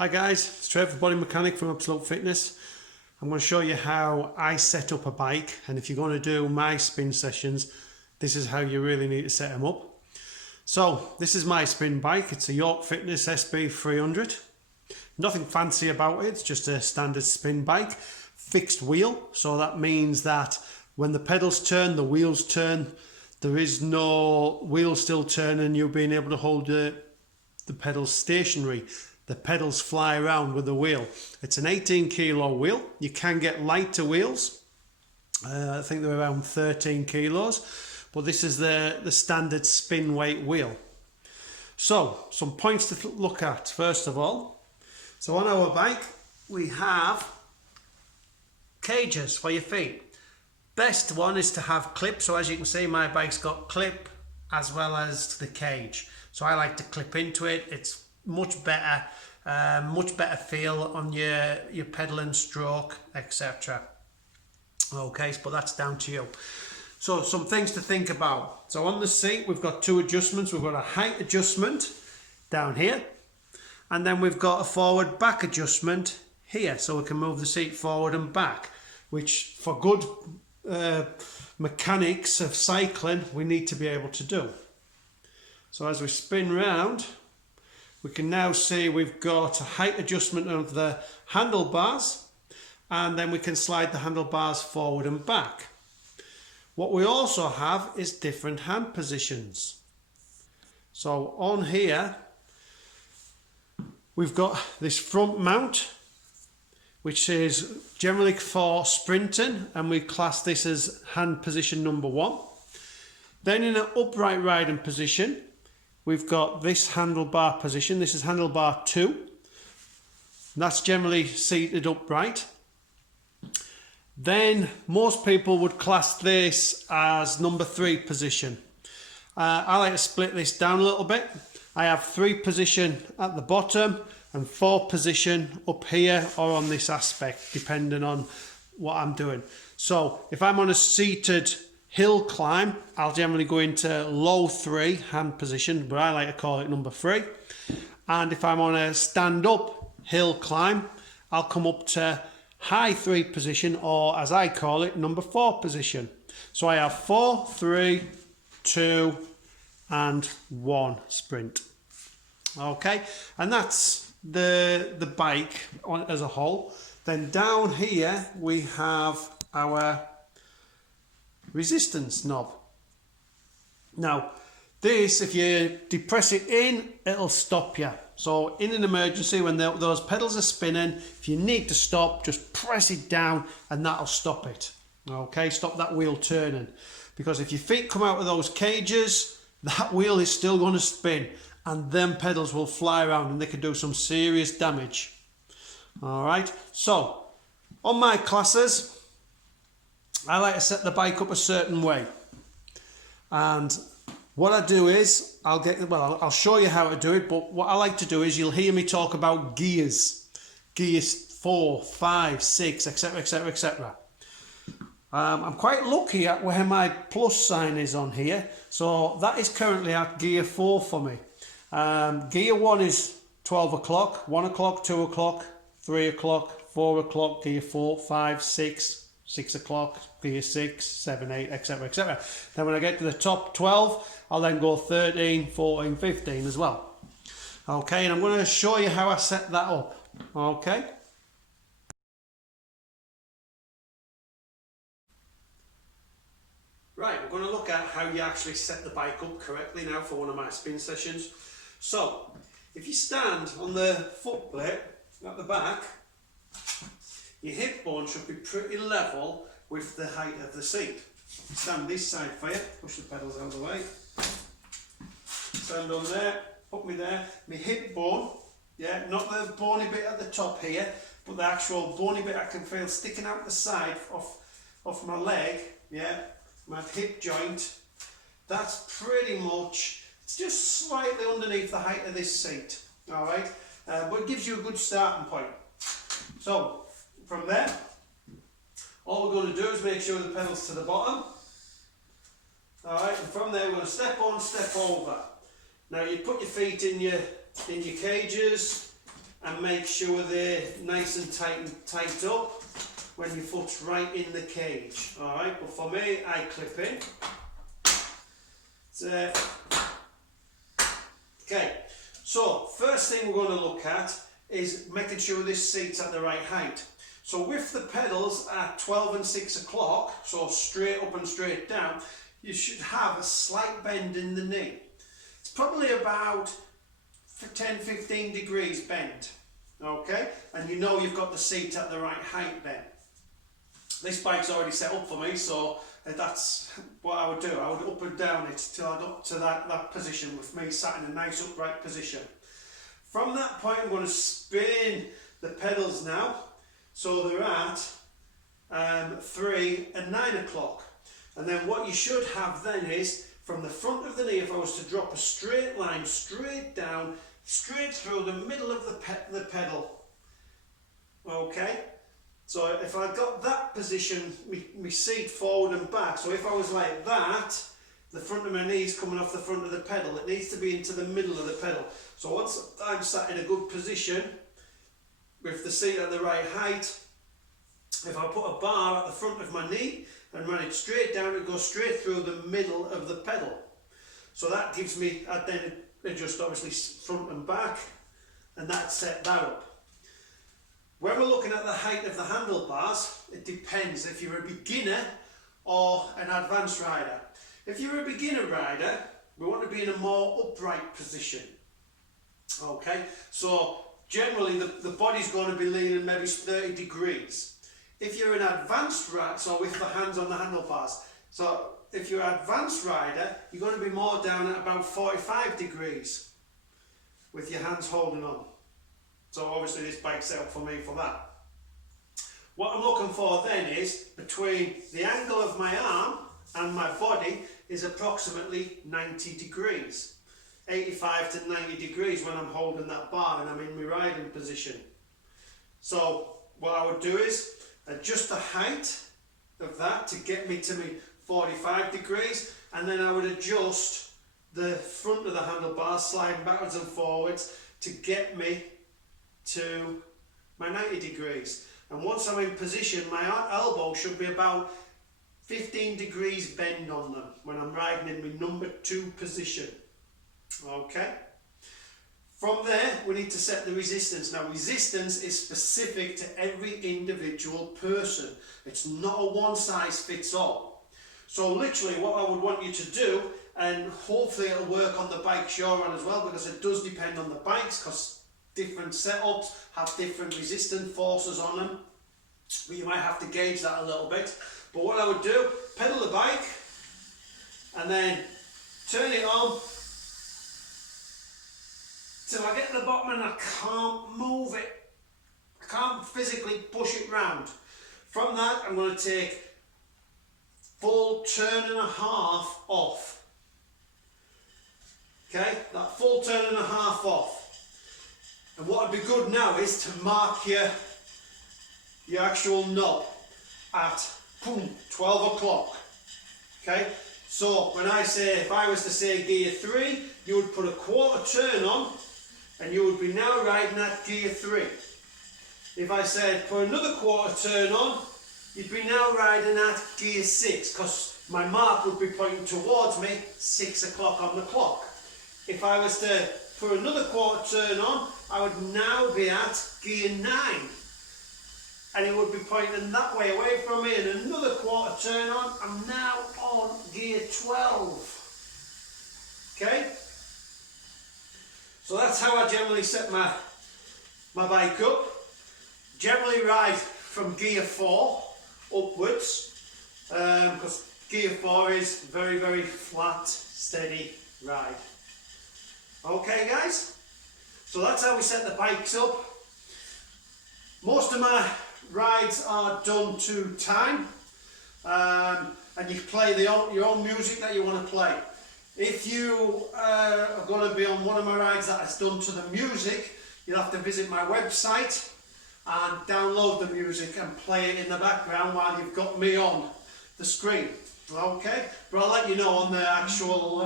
Hi guys, it's Trevor, Body Mechanic from Absolute Fitness. I'm going to show you how I set up a bike, and if you're going to do my spin sessions, this is how you really need to set them up. So this is my spin bike. It's a York Fitness SB300. Nothing fancy about it, it's just a standard spin bike. Fixed wheel, so that means that when the pedals turn, the wheels turn. There is no wheel still turning, you being able to hold the pedals stationary. The pedals fly around with the wheel. It's an 18 kilo wheel. You can get lighter wheels. I think they're around 13 kilos, but this is the standard spin weight wheel. So some points to look at first of all. So on our bike we have cages for your feet. Best one is to have clip. So as you can see, my bike's got clip as well as the cage. So I like to clip into it. It's much better feel on your pedaling stroke, etc. Okay, but that's down to you. So some things to think about. So on the seat we've got two adjustments. We've got a height adjustment down here, and then we've got a forward back adjustment here, so we can move the seat forward and back, which for good mechanics of cycling we need to be able to do. So as we spin round, we can now see we've got a height adjustment of the handlebars, and then we can slide the handlebars forward and back. What we also have is different hand positions. So on here we've got this front mount, which is generally for sprinting, and we class this as hand position number 1. Then in an upright riding position we've got this handlebar position. This is handlebar 2. That's generally seated upright. Then most people would class this as number 3 position. I like to split this down a little bit. I have 3 position at the bottom and 4 position up here or on this aspect, depending on what I'm doing. So if I'm on a seated hill climb, I'll generally go into low 3 hand position, but I like to call it number 3. And if I'm on a stand up hill climb, I'll come up to high 3 position, or as I call it, number 4 position. So I have 4, 3, 2 and 1 sprint. Okay, and that's the bike as a whole. Then down here we have our resistance knob. Now this, if you depress it in, it'll stop you. So in an emergency, when those pedals are spinning, if you need to stop, just press it down and that'll stop it. Okay, stop that wheel turning, because if your feet come out of those cages, that wheel is still going to spin and them pedals will fly around and they could do some serious damage. All right, so on my classes I like to set the bike up a certain way, and what I do is I'll show you how to do it, but what I like to do is you'll hear me talk about gears 4, 5, 6, etc, etc, etc. I'm quite lucky at where my plus sign is on here, so that is currently at gear 4 for me. Gear 1 is 12 o'clock, 1 o'clock, 2 o'clock, 3 o'clock, 4 o'clock, gear 4, 5, 6, 6 o'clock, gear 6, 7, 8, etc, etc. Then when I get to the top 12, I'll then go 13, 14, 15 as well. Okay, and I'm going to show you how I set that up. Okay. Right, we're going to look at how you actually set the bike up correctly now for one of my spin sessions. So, if you stand on the foot plate at the back, your hip bone should be pretty level with the height of the seat. Stand this side for you, push the pedals out of the way. Stand on there, put me there. My hip bone, yeah, not the bony bit at the top here, but the actual bony bit I can feel sticking out the side off my leg, yeah, my hip joint. That's pretty much, it's just slightly underneath the height of this seat, all right? But it gives you a good starting point. So, from there, all we're going to do is make sure the pedal's to the bottom. Alright, and from there we're going to step on, step over. Now you put your feet in your cages, and make sure they're nice and tight up when your foot's right in the cage. Alright, but for me, I clip in. So, okay, so first thing we're going to look at is making sure this seat's at the right height. So with the pedals at 12 and 6 o'clock, so straight up and straight down, you should have a slight bend in the knee. It's probably about 10-15 degrees bend, okay? And you know you've got the seat at the right height then. This bike's already set up for me, so that's what I would do. I would up and down it till I got to that position with me sat in a nice upright position. From that point, I'm going to spin the pedals now, so they're at 3 and 9 o'clock. And then what you should have then is, from the front of the knee, if I was to drop a straight line straight down, straight through the middle of the pedal. Okay? So if I got that position, my seat forward and back, so if I was like that, the front of my knee's coming off the front of the pedal, it needs to be into the middle of the pedal. So once I'm sat in a good position, with the seat at the right height, if I put a bar at the front of my knee and run it straight down, it goes straight through the middle of the pedal. So that gives me, I then adjust obviously front and back, and that set that up. When we're looking at the height of the handlebars, it depends if you're a beginner or an advanced rider. If you're a beginner rider, we want to be in a more upright position. Okay, so generally the body's going to be leaning maybe 30 degrees. If you're an advanced rider, so with the hands on the handlebars, so if you're an advanced rider, you're going to be more down at about 45 degrees with your hands holding on. So obviously this bike's set up for me for that. What I'm looking for then is, between the angle of my arm and my body is approximately 90 degrees. 85 to 90 degrees when I'm holding that bar and I'm in my riding position. So what I would do is adjust the height of that to get me to me 45 degrees, and then I would adjust the front of the handlebars, sliding backwards and forwards to get me to my 90 degrees. And once I'm in position, my elbow should be about 15 degrees bend on them when I'm riding in my number 2 position. Okay? From there, we need to set the resistance. Now, resistance is specific to every individual person. It's not a one size fits all. So literally what I would want you to do, and hopefully it'll work on the bikes you're on as well, because it does depend on the bikes, because different setups have different resistance forces on them, but you might have to gauge that a little bit. But what I would do, pedal the bike and then turn it on till I get to the bottom and I can't move it. I can't physically push it round. From that, I'm going to take full turn and a half off. Okay, that full turn and a half off. And what would be good now is to mark your actual knob at 12 o'clock. Okay, so when I say, if I was to say gear 3, you would put a quarter turn on and you would be now riding at gear 3. If I said put another quarter turn on, you'd be now riding at gear 6, because my mark would be pointing towards me 6 o'clock on the clock. If I was to put another quarter turn on, I would now be at gear 9. And it would be pointing that way away from me, and another quarter turn on, I'm now on gear 12. Okay? So that's how I generally set my bike up. Generally ride from gear 4 upwards, because gear 4 is very, very flat, steady ride. Okay guys? So that's how we set the bikes up. Most of my rides are done to time, and you play your own music that you want to play. If you are going to be on one of my rides that is done to the music, you'll have to visit my website and download the music and play it in the background while you've got me on the screen. Okay, but I'll let you know on the actual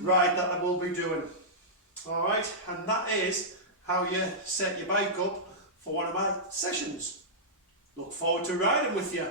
ride that I will be doing. Alright, and that is how you set your bike up for one of my sessions. Look forward to riding with you.